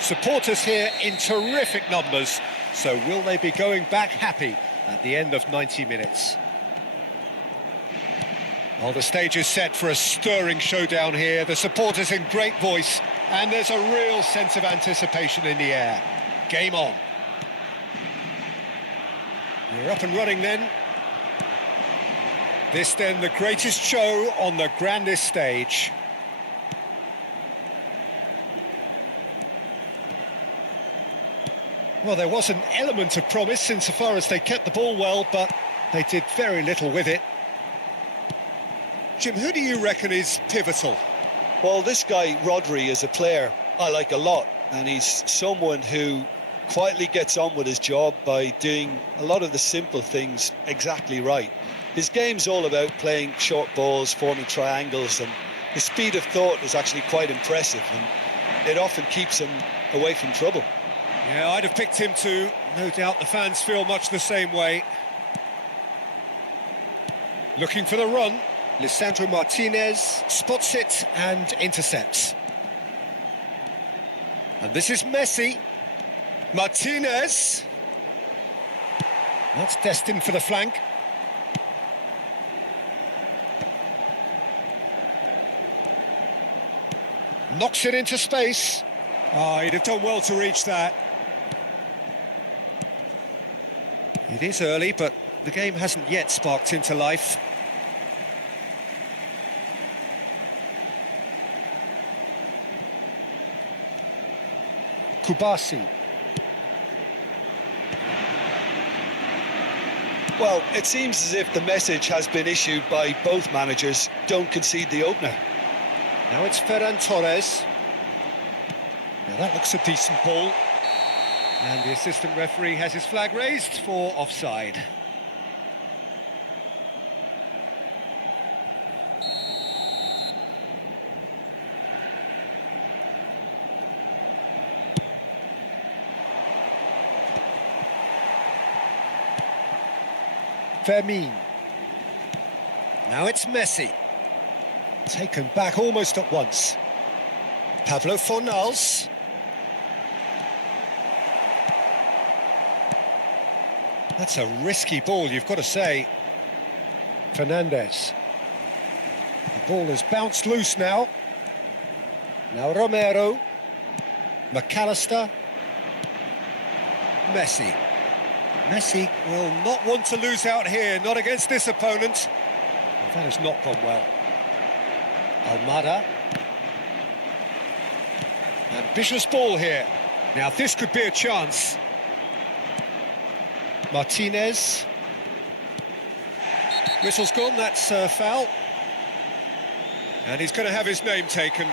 Supporters here in terrific numbers, so will they be going back happy at the end of 90 minutes? Well, the stage is set for a stirring showdown here. The supporters in great voice, and there's a real sense of anticipation in the air. Game on. We're up and running then. This then the greatest show on the grandest stage. Well, there was an element of promise insofar as they kept the ball well, but they did very little with it. Jim, who do you reckon is pivotal? Well, this guy, Rodri, is a player I like a lot, and he's someone who quietly gets on with his job by doing a lot of the simple things exactly right. His game's all about playing short balls, forming triangles, and his speed of thought is actually quite impressive, and it often keeps him away from trouble. Yeah, I'd have picked him too. No doubt the fans feel much the same way. Looking for the run. Lisandro Martinez spots it and intercepts. And this is Messi. Martinez. That's destined for the flank. Knocks it into space. Oh, he'd have done well to reach that. It is early, but the game hasn't yet sparked into life. Kubasi. Well, it seems as if the message has been issued by both managers: don't concede the opener. Now it's Ferran Torres. Now that looks a decent ball. And the assistant referee has his flag raised for offside. Fermin. Now it's Messi. Taken back almost at once. Pablo Fornals. That's a risky ball, you've got to say. Fernandez. The ball has bounced loose now. Now Romero. McAllister. Messi. Messi will not want to lose out here, not against this opponent. And that has not gone well. Almada. Ambitious ball here. Now this could be a chance. Martinez. Whistle's gone, that's a foul. And he's going to have his name taken.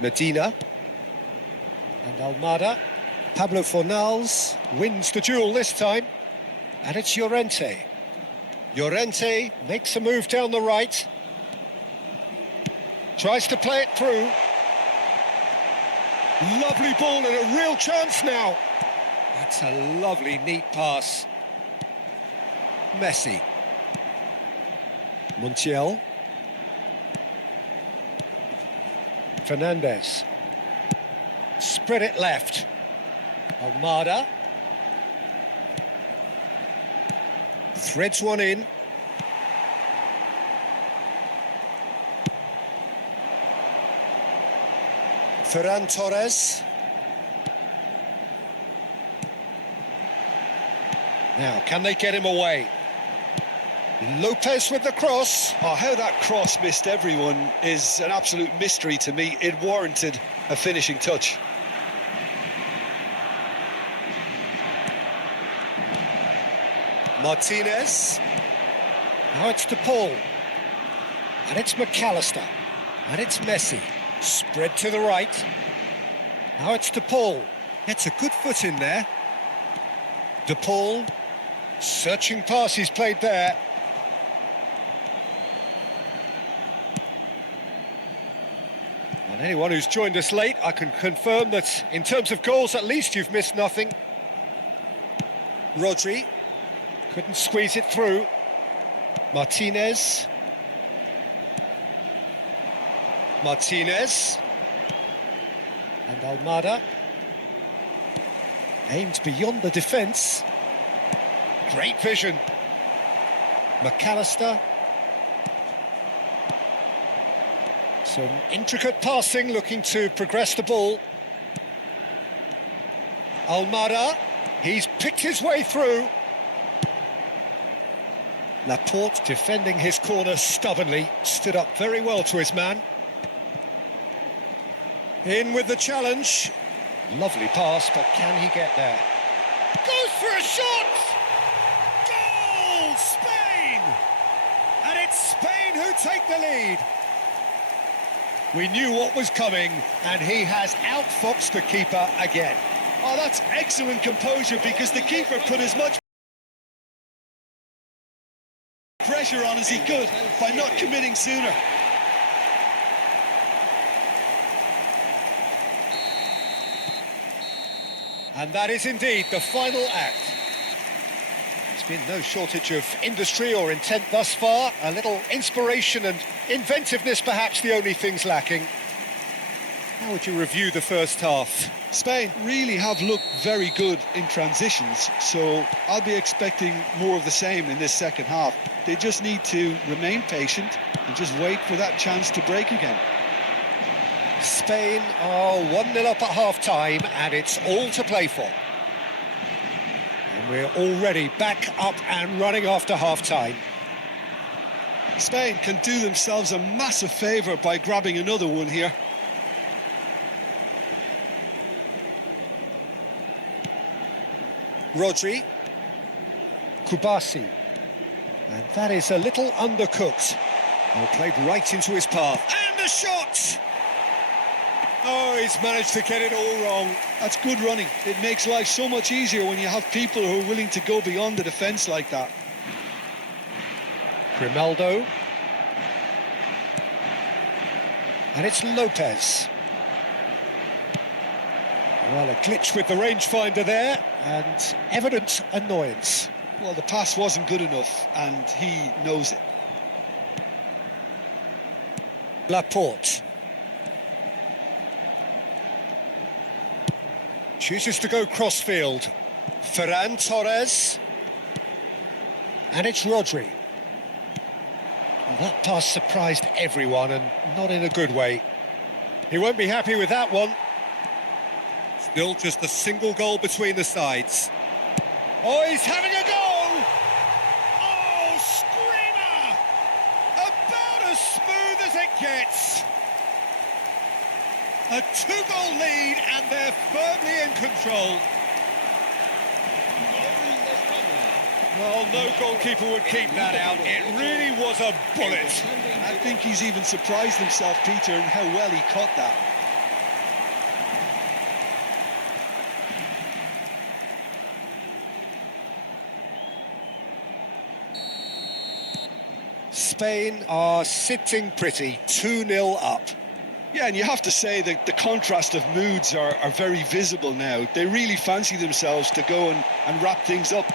Medina. And Almada. Pablo Fornals wins the duel this time, and it's Llorente. Llorente makes a move down the right. Tries to play it through. Lovely ball and a real chance now. That's a lovely, neat pass. Messi. Montiel. Fernandez. Spread it left. Almada. Threads one in. Ferran Torres. Now, can they get him away? Lopez with the cross. Oh, how that cross missed everyone is an absolute mystery to me. It warranted a finishing touch. Martinez. Now it's DePaul. And it's McAllister. And it's Messi. Spread to the right. Now it's DePaul. Gets a good foot in there. DePaul. Searching pass he's played there. And anyone who's joined us late, I can confirm that in terms of goals, at least you've missed nothing. Rodri couldn't squeeze it through. Martinez. And Almada. Aimed beyond the defence. Great vision. McAllister. Some intricate passing, looking to progress the ball. Almada. He's picked his way through. Laporte defending his corner stubbornly. Stood up very well to his man. In with the challenge. Lovely pass, but can he get there? Goes for a shot! Goal! Spain! And it's Spain who take the lead. We knew what was coming, and he has outfoxed the keeper again. Oh, that's excellent composure, because the keeper put as much pressure on as he could by not committing sooner. And that is indeed the final act. There's been no shortage of industry or intent thus far. A little inspiration and inventiveness, perhaps the only things lacking. How would you review the first half? Spain really have looked very good in transitions, so I'll be expecting more of the same in this second half. They just need to remain patient and just wait for that chance to break again. Spain are 1-0 up at half-time, and it's all to play for. And we're already back up and running after half-time. Spain can do themselves a massive favour by grabbing another one here. Rodri. Kubasi. And that is a little undercooked. Oh, played right into his path. And the shot! Oh, he's managed to get it all wrong. That's good running. It makes life so much easier when you have people who are willing to go beyond the defence like that. Grimaldo. And it's Lopez. Well, a glitch with the rangefinder there, and evident annoyance. Well, the pass wasn't good enough, and he knows it. Laporte. Chooses to go crossfield. Ferran Torres. And it's Rodri. Well, that pass surprised everyone, and not in a good way. He won't be happy with that one. Still just a single goal between the sides. Oh, he's having a go! Oh, screamer! About as smooth as it gets. A two-goal lead, and they're firmly in control. Well, no goalkeeper would keep that out. It really was a bullet. I think he's even surprised himself, Peter, in how well he caught that. Spain are sitting pretty, 2-0 up. Yeah, and you have to say that the contrast of moods are very visible now. They really fancy themselves to go and wrap things up.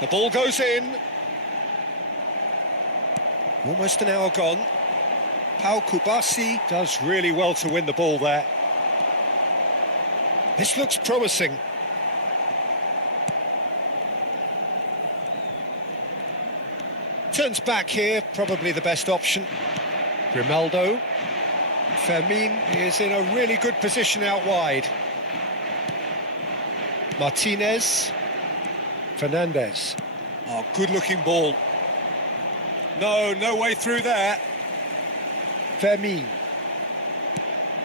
The ball goes in. Almost an hour gone. Pau Kubasi does really well to win the ball there. This looks promising. Turns back here, probably the best option. Grimaldo. Fermin is in a really good position out wide. Martinez. Fernandez. Oh, good-looking ball. No way through there. Fermin.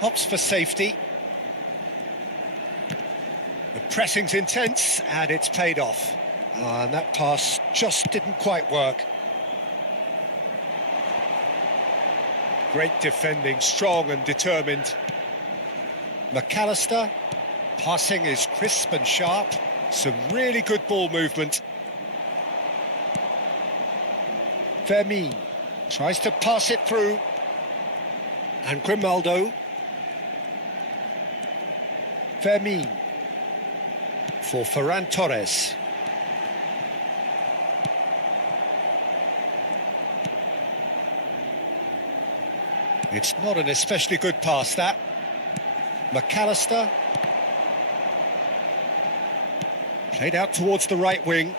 Opts for safety. The pressing's intense, and it's paid off. And that pass just didn't quite work. Great defending, strong and determined. McAllister. Passing is crisp and sharp. Some really good ball movement. Fermin tries to pass it through. And Grimaldo. Fermin. For Ferran Torres. It's not an especially good pass, that. McAllister. Played out towards the right wing.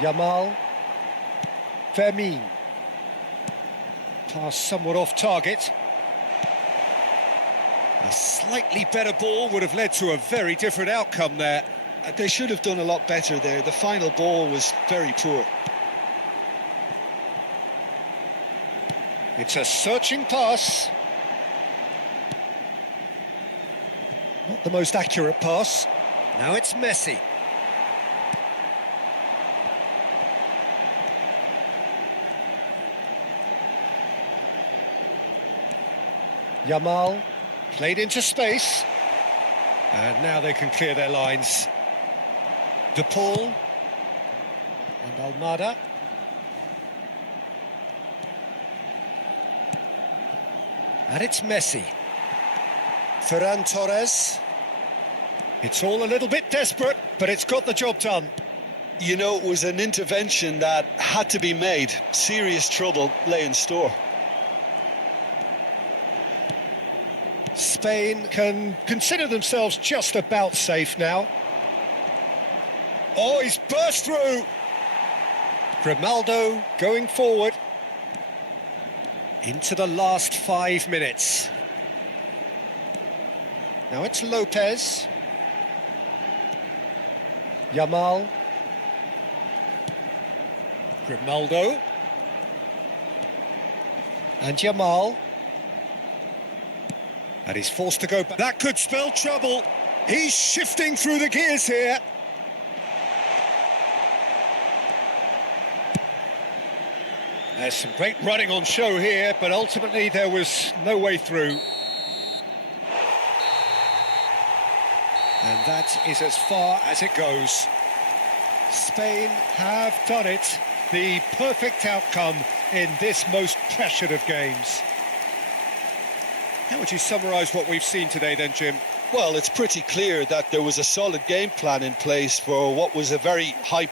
Yamal. Fermin. Pass somewhat off target. A slightly better ball would have led to a very different outcome there. They should have done a lot better there. The final ball was very poor. It's a searching pass. Not the most accurate pass. Now it's Messi. Yamal. Played into space. And now they can clear their lines. De Paul. And Almada. And it's Messi. Ferran Torres. It's all a little bit desperate, but it's got the job done. You know, it was an intervention that had to be made. Serious trouble lay in store. Spain can consider themselves just about safe now. Oh, he's burst through. Grimaldo going forward. Into the last 5 minutes. Now it's Lopez. Yamal. Grimaldo. And Yamal. And he's forced to go back. That could spell trouble. He's shifting through the gears here. There's some great running on show here, but ultimately there was no way through. And that is as far as it goes. Spain have done it. The perfect outcome in this most pressured of games. How would you summarise what we've seen today then, Jim? Well, it's pretty clear that there was a solid game plan in place for what was a very high